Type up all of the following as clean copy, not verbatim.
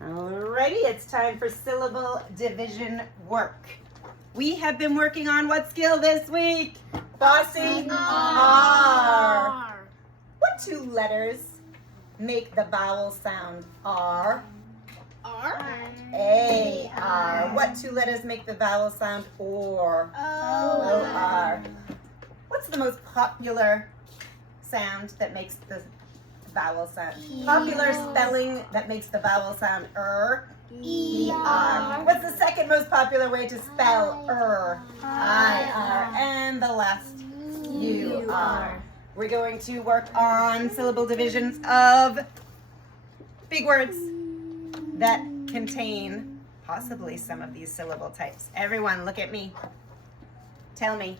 Alrighty, it's time for syllable division work. We have been working on what skill this week? Bossing R. What two letters make the vowel sound R? R. A-R. What two letters make the vowel sound OR? O-R. What's the most popular sound that makes the vowel sound? Popular spelling that makes the vowel sound E-R. What's the second most popular way to spell I-R? And the last U-R. We're going to work on syllable divisions of big words that contain possibly some of these syllable types. Everyone, look at me. Tell me.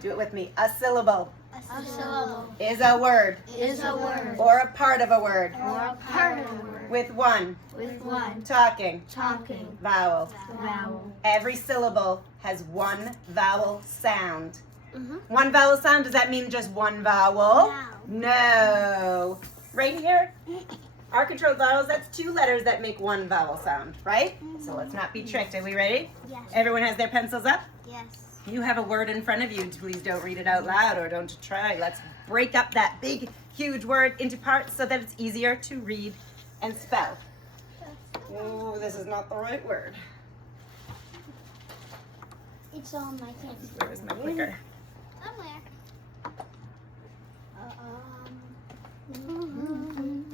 Do it with me. A syllable. A syllable. Is a word. Is a word. Or a part of a word. Or a part of a word. With one. With one. Talking. Talking. Vowel. Vowel. Every syllable has one vowel sound. One vowel sound, does that mean just one vowel? No. Right here, our controlled vowels, that's two letters that make one vowel sound, right? So let's not be tricked. Are we ready? Yes. Everyone has their pencils up? Yes. You have a word in front of you. Please don't read it out loud or don't try. Let's break up that big, huge word into parts so that it's easier to read and spell. Oh, this is not the right word. It's on my candy. Where's my clicker? Somewhere.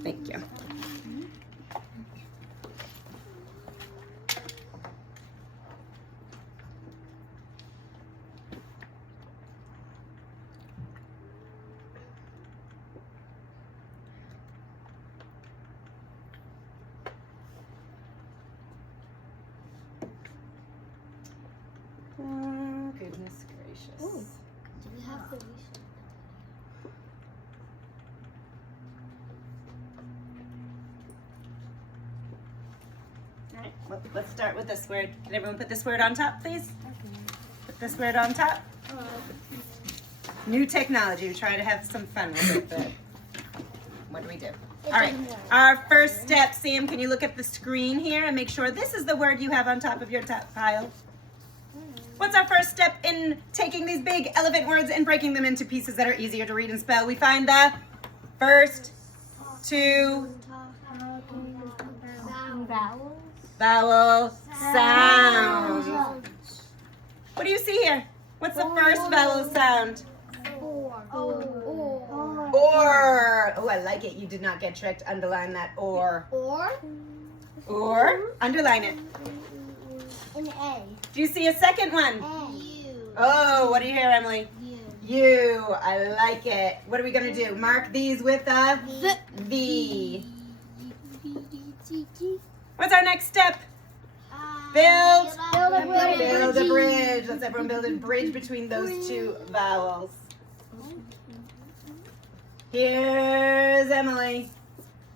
Thank you. Oh, goodness gracious. Ooh. Do we have the research? All right, well, let's start with this word. Can everyone put this word on top, please? Put this word on top. New technology. We try to have some fun with it, but what do we do? All right, our first step, Sam, can you look at the screen here and make sure this is the word you have on top of your top pile? What's our first step in taking these big elephant words and breaking them into pieces that are easier to read and spell? We find the first two vowel sounds. What do you see here? What's the first vowel sound? Or. Oh, I like it. You did not get tricked. Underline that or. Or. Underline it. An A. Do you see a second one? U. Oh, what do you hear, Emily? U. U. I like it. What are we going to do? Mark these with a V. What's our next step? Build a bridge. Let's everyone build a bridge between those two vowels. Here's Emily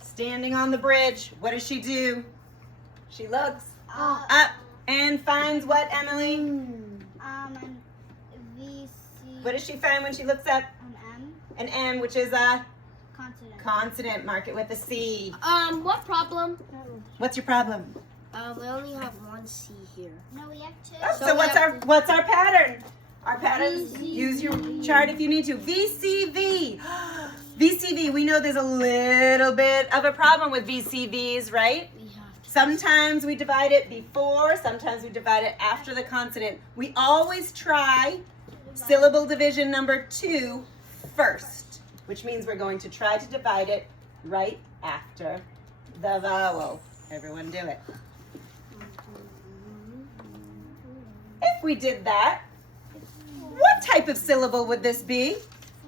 standing on the bridge. What does she do? She looks up and finds what, Emily? What does she find when she looks up? An M, which is a consonant. Mark it with a C. What problem? What's your problem? We only have one C here. No, we have two. Oh, so what's our pattern? Our pattern, use your chart if you need to. VCV. VCV, we know there's a little bit of a problem with VCVs, right? Sometimes we divide it before, sometimes we divide it after the consonant. We always try syllable division number 2 first, which means we're going to try to divide it right after the vowel. Everyone do it. If we did that, what type of syllable would this be?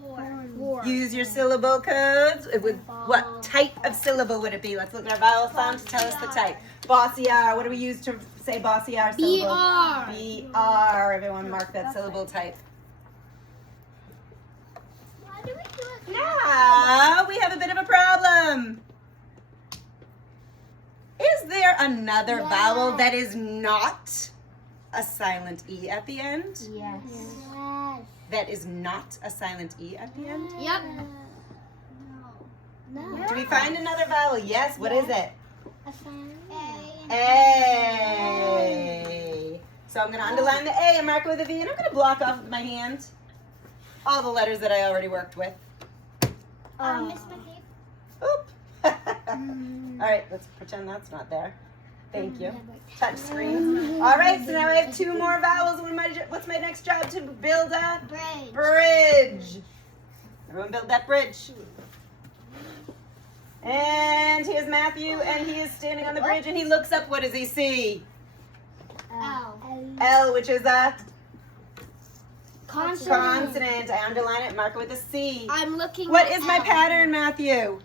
Four. Use your syllable codes. What type of syllable would it be? Let's look at our vowel sound to tell us the type. Bossy R. What do we use to say bossy R syllable? B-R. B-R. Everyone mark that syllable type. Why do we do it? Now we have a bit of a problem. Is there another vowel that is not a silent E at the end? Yes. That is not a silent E at the end? Yep. Do we find another vowel? Yes. What is it? A. So I'm going to underline the A and mark it with a V, and I'm going to block off with my hand all the letters that I already worked with. Miss McCabe. Oop. All right, let's pretend that's not there. Thank you. Touch screen. All right, so now I have 2 more vowels. What's my next job? To build a bridge. Everyone build that bridge. And here's Matthew, and he is standing on the bridge, and he looks up. What does he see? L. L, which is a Consonant. consonant. I underline it, mark it with a C. I'm looking. What at is my L. pattern, Matthew?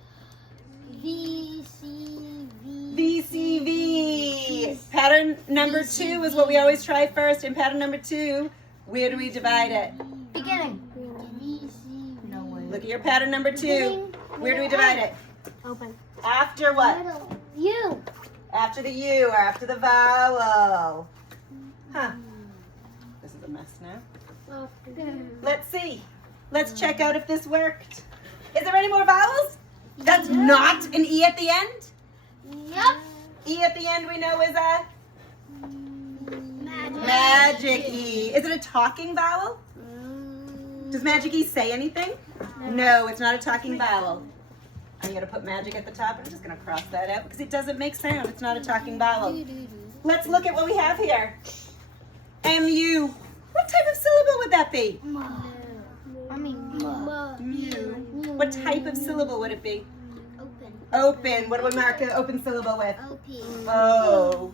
V C V. VCV. Pattern number 2 is what we always try first. And pattern number 2, where do we divide it? Beginning. V C. No way. Look at your pattern number 2. Where do we divide it? Open. After what? Middle. U. After the U or after the vowel. Huh. This is a mess now. Let's see. Let's check out if this worked. Is there any more vowels? That's not an E at the end? Yep. E at the end we know is a Magic. magic E. Is it a talking vowel? Does magic E say anything? No, it's not a talking vowel. I'm going to put magic at the top. I'm just going to cross that out because it doesn't make sound. It's not a talking vowel. Let's look at what we have here. M-U. What type of syllable would that be? Mew. What type of syllable would it be? Open. Open. What do we mark an open syllable with? O-P. O.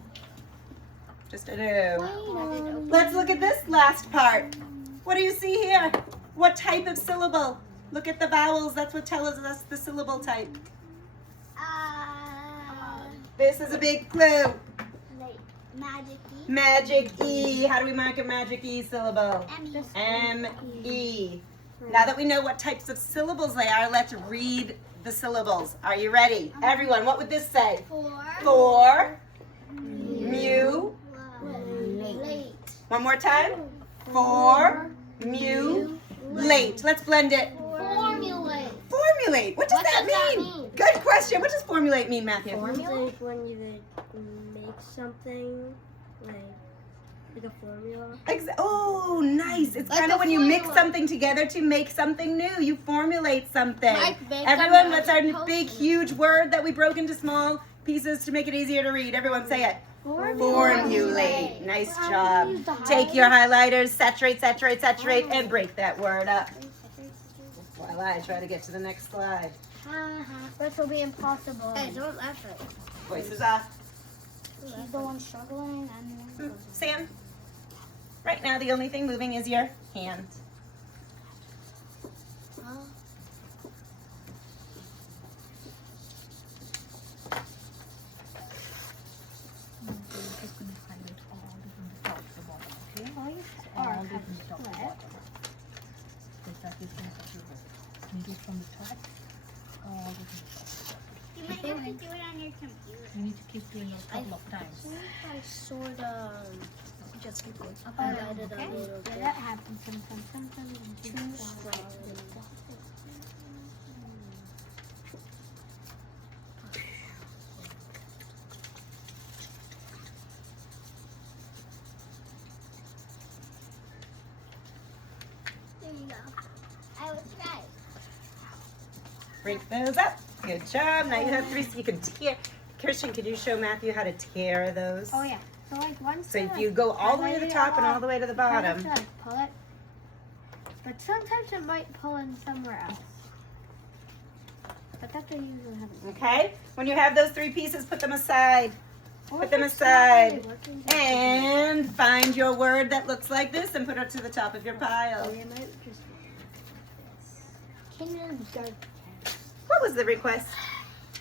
Just an O. Let's look at this last part. What do you see here? What type of syllable? Look at the vowels. That's what tells us the syllable type. This is a big clue. Magic E. Magic E. How do we mark a magic E syllable? M-E. Now that we know what types of syllables they are, let's read the syllables. Are you ready? Everyone, what would this say? For. Mew. Late. One more time. For. Mew. Late. Let's blend it. Formulate. Formulate. What does that mean? Good question. What does formulate mean, Matthew? Formula is when you make something like a formula. Oh, nice. It's Like kind a of when you mix formula. something together to make something new. You formulate something. Like make a Everyone, what's our magic big, potion. huge word that we broke into small pieces to make it easier to read? Everyone say it. Formulate. Nice job. Take your highlighters, saturate, saturate, saturate, and break that word up. While I try to get to the next slide. This will be impossible. Hey, don't laugh at it. Voices off. She's the one struggling. Sam, right now the only thing moving is your hand. From the top, all the way. You might have to do it on your computer. You need to keep doing it a couple of times. I sort of just keep going. Okay. Highlighted a little bit. That happens sometimes. Too strong. There you go. I was right. Break those up. Good job. Now you have 3 so you can tear. Christian, could you show Matthew how to tear those? Oh yeah. So like once. So if you go all the way to the top and all the way to the bottom. To like pull it, but sometimes it might pull in somewhere else. But that's what usually happens. Okay? When you have those 3 pieces, put them aside. Put them aside. And find your word that looks like this and put it to the top of your pile. What was the request?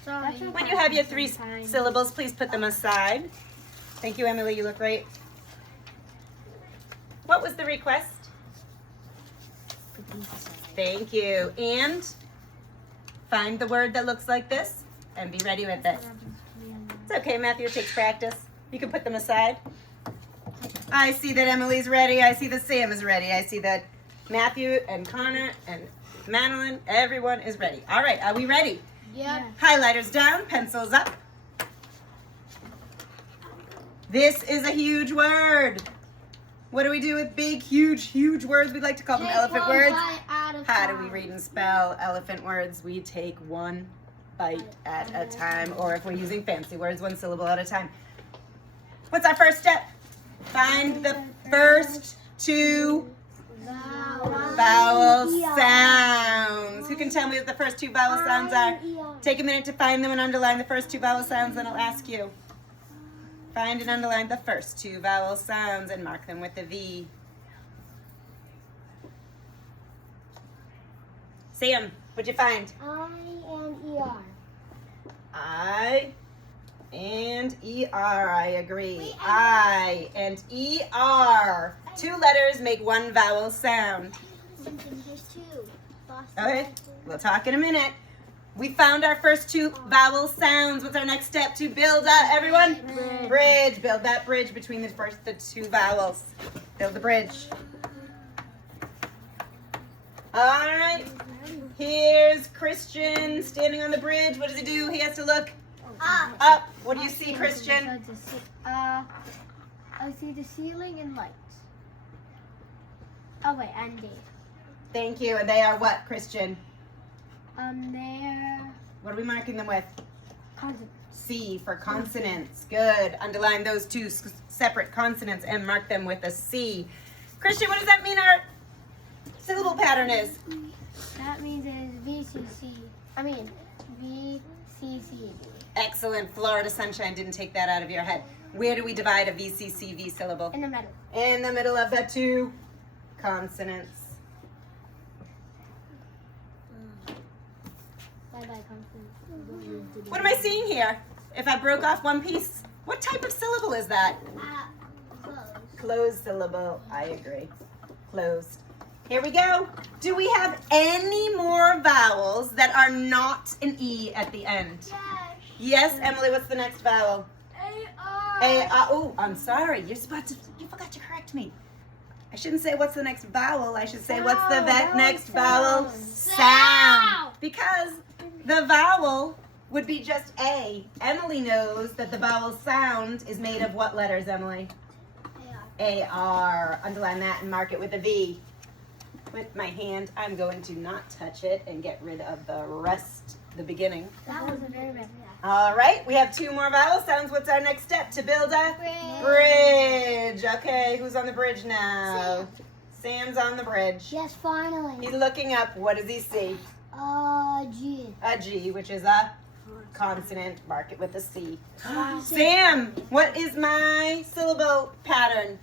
Sorry. When you have your 3 syllables, please put them aside. Thank you, Emily. You look great. What was the request? Thank you. And find the word that looks like this and be ready with it. It's okay, Matthew. It takes practice. You can put them aside. I see that Emily's ready. I see that Sam is ready. I see that Matthew and Connor and Madeline, everyone is ready. All right, are we ready? Yeah. Highlighters down, pencils up. This is a huge word. What do we do with big, huge words? We like to call them elephant words. How do we read and spell elephant words? We take one bite at a time, or if we're using fancy words, one syllable at a time. What's our first step? Find the first two vowel sounds. Who can tell me what the first two vowel sounds are? Take a minute to find them and underline the first two vowel sounds, then I'll ask you. Find and underline the first two vowel sounds and mark them with a V. Sam, what'd you find? I and ER. I and ER, I agree. I and ER. Two letters make one vowel sound. There's two. Okay, we'll talk in a minute. We found our first two vowel sounds. What's our next step to build everyone? Bridge. Build that bridge between the two vowels. Build the bridge. All right. Here's Christian standing on the bridge. What does he do? He has to look up. What do you see, Christian? I see the ceiling and lights. Oh wait, and date. Thank you. And they are what, Christian? They're What are we marking them with? consonants. C for consonants. Good. Underline those two separate consonants and mark them with a C. Christian, what does that mean our syllable pattern is? That means it's VCCV. Excellent. Florida Sunshine didn't take that out of your head. Where do we divide a VCCV syllable? In the middle. In the middle of the two consonants. Bye-bye consonants. What am I seeing here? If I broke off one piece, what type of syllable is that? Close. Closed syllable. I agree. Closed. Here we go. Do we have any more vowels that are not an E at the end? Yes, Emily, what's the next vowel? Oh, I'm sorry. You forgot to correct me. I shouldn't say what's the next vowel. I should say what's the next vowel sound. Because the vowel would be just A. Emily knows that the vowel sound is made of what letters, Emily? A-R. Underline that and mark it with a V. With my hand, I'm going to not touch it and get rid of the rest, the beginning. That was a very bad. All right, we have two more vowel sounds. What's our next step to build a bridge? Okay, who's on the bridge now? Sam's on the bridge. Yes, finally. He's looking up. What does he see? G. A G, which is a consonant. Mark it with a C. Sam, what is my syllable pattern?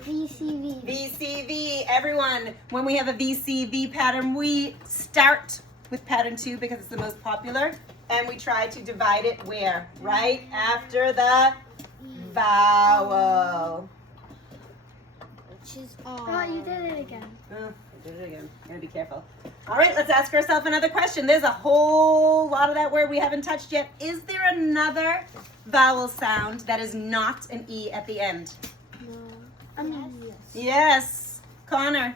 VCV. VCV. Everyone, when we have a VCV pattern, we start with pattern 2 because it's the most popular, and we try to divide it where? Right after the vowel. Which is Oh, you did it again. Oh, I did it again. Gotta be careful. All right, let's ask ourselves another question. There's a whole lot of that word we haven't touched yet. Is there another vowel sound that is not an E at the end? No. Yes. Yes. Connor.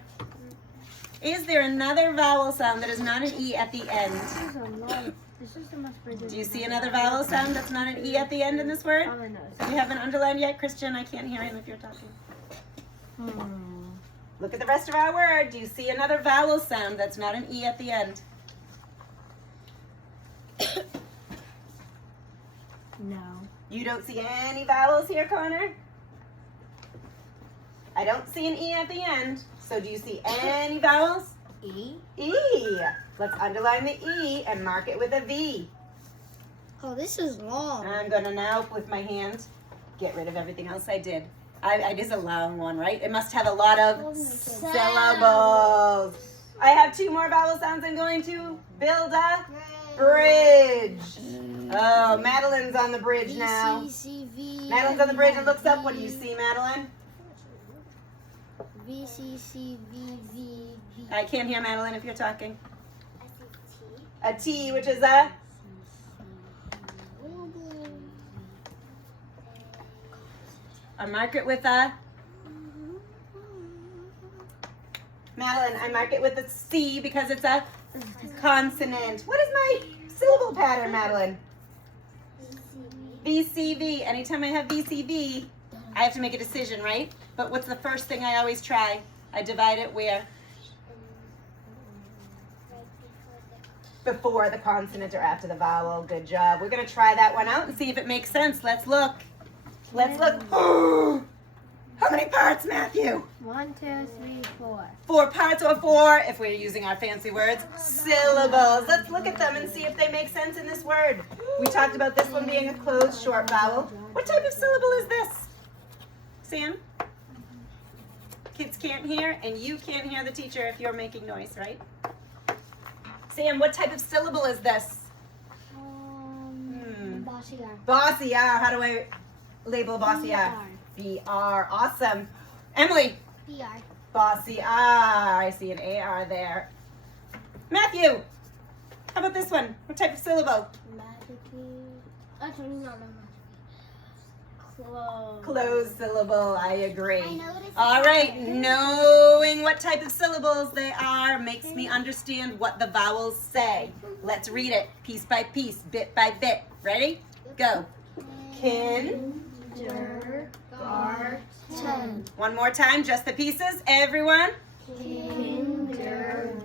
Is there another vowel sound that is not an E at the end? This is the most bridges. Do you see another vowel sound that's not an E at the end in this word? On the nose. You haven't underlined yet, Christian? I can't hear him if you're talking. Look at the rest of our word. Do you see another vowel sound that's not an E at the end? No. You don't see any vowels here, Connor? I don't see an E at the end. So do you see any vowels? E. E. Let's underline the E and mark it with a V. Oh, this is long. I'm going to now, with my hand, get rid of everything else I did. It is a long one, right? It must have a lot of syllables. I have two more vowel sounds. I'm going to build a bridge. Oh, Madeline's on the bridge now. VCCV. Madeline's on the bridge and looks up. What do you see, Madeline? VCCVVV. I can't hear Madeline if you're talking. I see T. A T, which is a... I mark it with a... Madeline, I mark it with a C because it's a consonant. What is my syllable pattern, Madeline? VCV. Anytime I have VCV, I have to make a decision, right? But what's the first thing I always try? I divide it where? Before the consonant or after the vowel. Good job. We're going to try that one out and see if it makes sense. Let's look. Let's look. How many parts, Matthew? 1, 2, 3, 4. 4 parts or 4, if we're using our fancy words, syllables. Let's look at them and see if they make sense in this word. We talked about this one being a closed short vowel. What type of syllable is this? Sam? Kids can't hear, and you can't hear the teacher if you're making noise, right? Sam, what type of syllable is this? Bossy R. Bossy R. How do I label bossy R? BR. Awesome. Emily. BR. Bossy R. I see an AR there. Matthew. How about this one? What type of syllable? Magically. Actually, not magically. Close. Closed syllable. I agree. I noticed. All right. Knowing what type of syllables they are makes me understand what the vowels say. Let's read it piece by piece, bit by bit. Ready? Go. Kindergarten. One more time, just the pieces. Everyone. Kindergarten.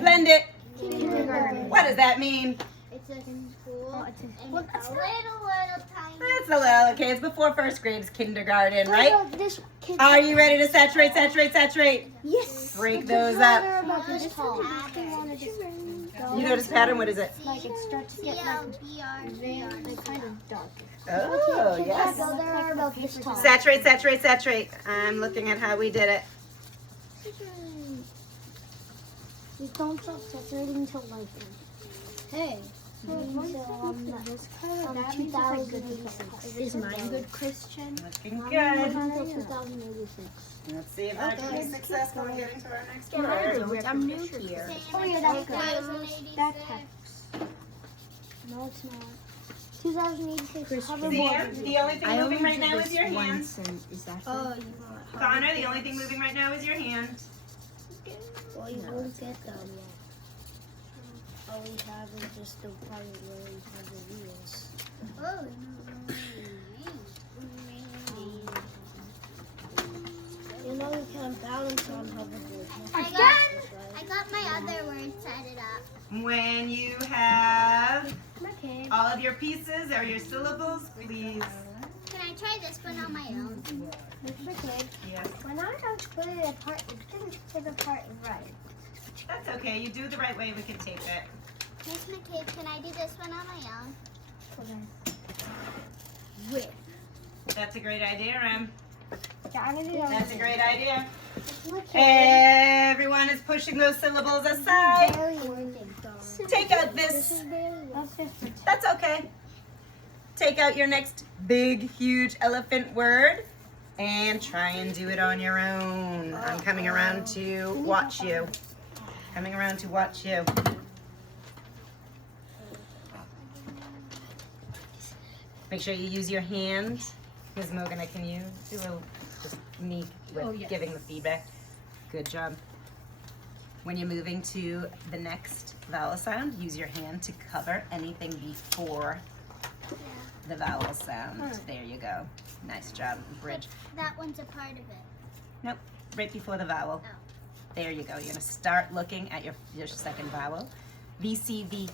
Blend it. Kindergarten. What does that mean? It's a school. Oh, it's a- and well, it's that's a little tiny. That's a little, okay, it's before first grade, it's kindergarten, right? This kid. Are you ready to saturate, saturate, saturate? Yes. Break those up. About this tall. You notice pattern, what is it? Like it starts to get like they kind of dark. Oh, yes. They're about this tall. Saturate, saturate, saturate. I'm looking at how we did it. You don't stop saturating until like. Hey. This color, that means it's like good. Is mine good, Christian? Looking good. 2086. Let's see if I can be successful in getting to our next I'm word. new here. Oh yeah, that's good. Backpacks. No, it's not. 2086 Sam, hoverboard. the only thing moving right now is your hand. Is that Oh, you want? Connor, the only thing moving right now is your hand. Well, you won't get them yet. All we have is just the part where we have the wheels. Oh. You know we can balance on hoverboard. I got my other word set it up. When you have Okay. all of your pieces or your syllables, please. Can I try this one on my own? Okay. Yes. When I have to put it apart, it didn't put apart right. That's okay. You do it the right way, we can tape it. Miss McCabe, can I do this one on my own? with? That's a great idea, Rem. That's That's a great idea. McCabe. Everyone is pushing those syllables aside. Take out this. That's okay. Take out your next big, huge elephant word and try and do it on your own. I'm coming around to watch you. Coming around to watch you. Make sure you use your hand. Ms. Mogana, can you do a just me with giving the feedback? Good job. When you're moving to the next vowel sound, use your hand to cover anything before the vowel sound. There you go. Nice job. Bridge. That one's a part of it. Nope, right before the vowel. Oh. There you go. You're gonna start looking at your second vowel. VCV.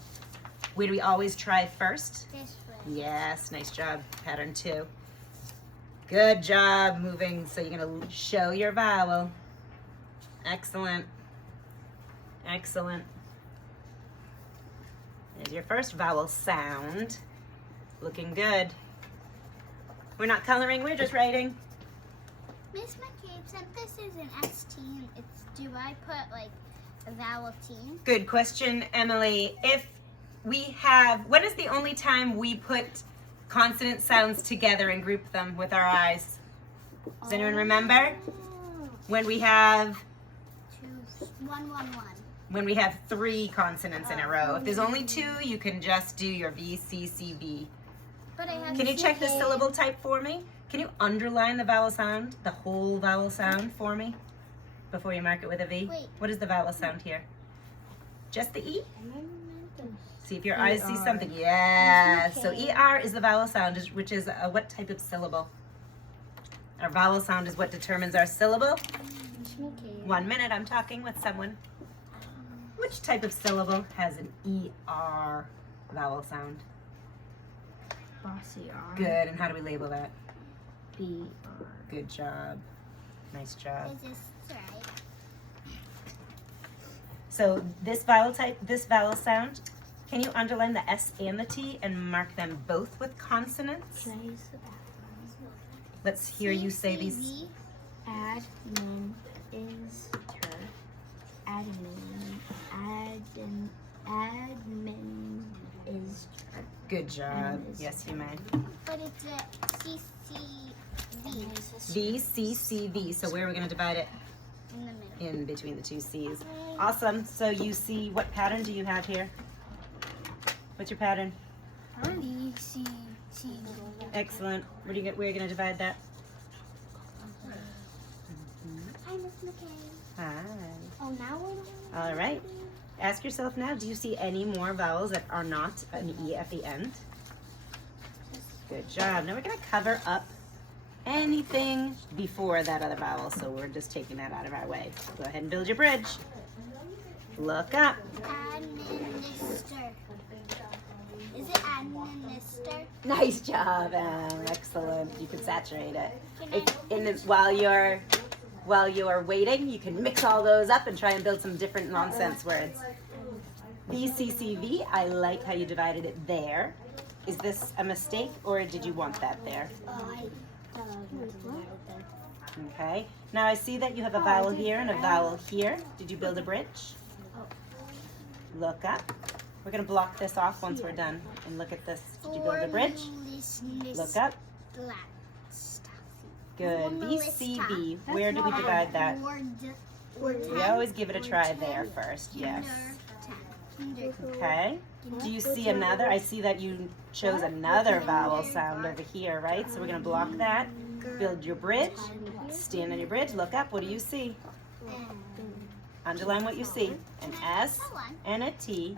Where do we always try first? This one. Yes, nice job. Pattern 2. Good job moving. So you're gonna show your vowel. Excellent. Excellent. There's your first vowel sound. Looking good. We're not coloring, we're just writing. Miss McCabe, since this is an ST, do I put like a vowel T? Good question, Emily. If we have, when is the only time we put consonant sounds together and group them with our eyes? Does anyone remember? When we have 1, 1, 1. when we have 3 consonants in a row. If there's only 2, you can just do your V, C, C, V. But I have Can you check the CK. syllable type for me? Can you underline the vowel sound, the whole vowel sound for me before you mark it with a V? Wait. What is the vowel sound here? Just the E? See if your eyes see something. Yes. So ER is the vowel sound, which is what type of syllable? Our vowel sound is what determines our syllable. 1 minute, I'm talking with someone. Which type of syllable has an ER vowel sound? Bossy R. Good. And how do we label that? BR. Good job. Nice job. Is this right? So this vowel type, this vowel sound, can you underline the S and the T and mark them both with consonants? Can I use the bathroom? Let's hear you say these. Admin is ter. Admin is ter. Good job. Yes, you may. But it's a CCV. VCCV. So where are we going to divide it? In the middle. In between the two C's. Awesome. So you see, what pattern do you have here? What's your pattern? VCCV. Excellent. Where are you going to divide that? Hi, Miss McKay. Hi. Oh, now we're All right. Ask yourself now, do you see any more vowels that are not an E at the end? Good job. Now we're going to cover up anything before that other vowel, so we're just taking that out of our way. Go ahead and build your bridge. Look up. Administer. Is it administer? Nice job, Em. Excellent. You can saturate it. While you're waiting, you can mix all those up and try and build some different nonsense words. VCCV, I like how you divided it there. Is this a mistake or did you want that there? Okay. Now I see that you have a vowel here and a vowel here. Did you build a bridge? Look up. We're going to block this off once we're done. And look at this. Did you build a bridge? Look up. Good. VCV. Where do we divide that? We always give it a try there first. Yes. Okay. Do you see another? I see that you chose another vowel sound over here, right? So we're going to block that. Build your bridge. Stand on your bridge. Look up. What do you see? Underline what you see. An S and a T.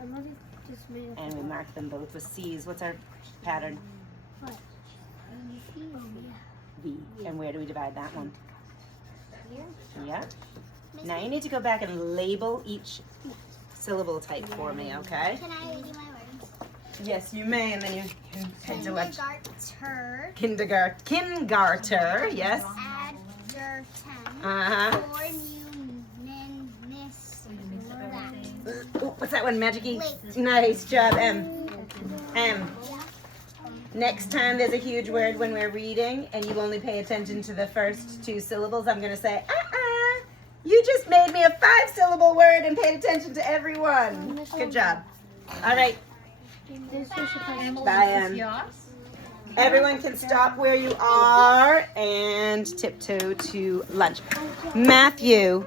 And we mark them both with C's. What's our pattern? V. And where do we divide that one? Yeah. Now you need to go back and label each syllable type for me, okay? Can I read my words? Yes, you may, and then you can head to what? Kindergarten. Kindergarter, yes. Adderton. Uh-huh. Ooh, what's that one, Magic-y? Nice job, M. Next time there's a huge word when we're reading and you only pay attention to the first two syllables, I'm going to say, you just made me a 5-syllable word and paid attention to every one. Good job. All right. Bye, Em. Everyone can stop where you are and tiptoe to lunch. Matthew.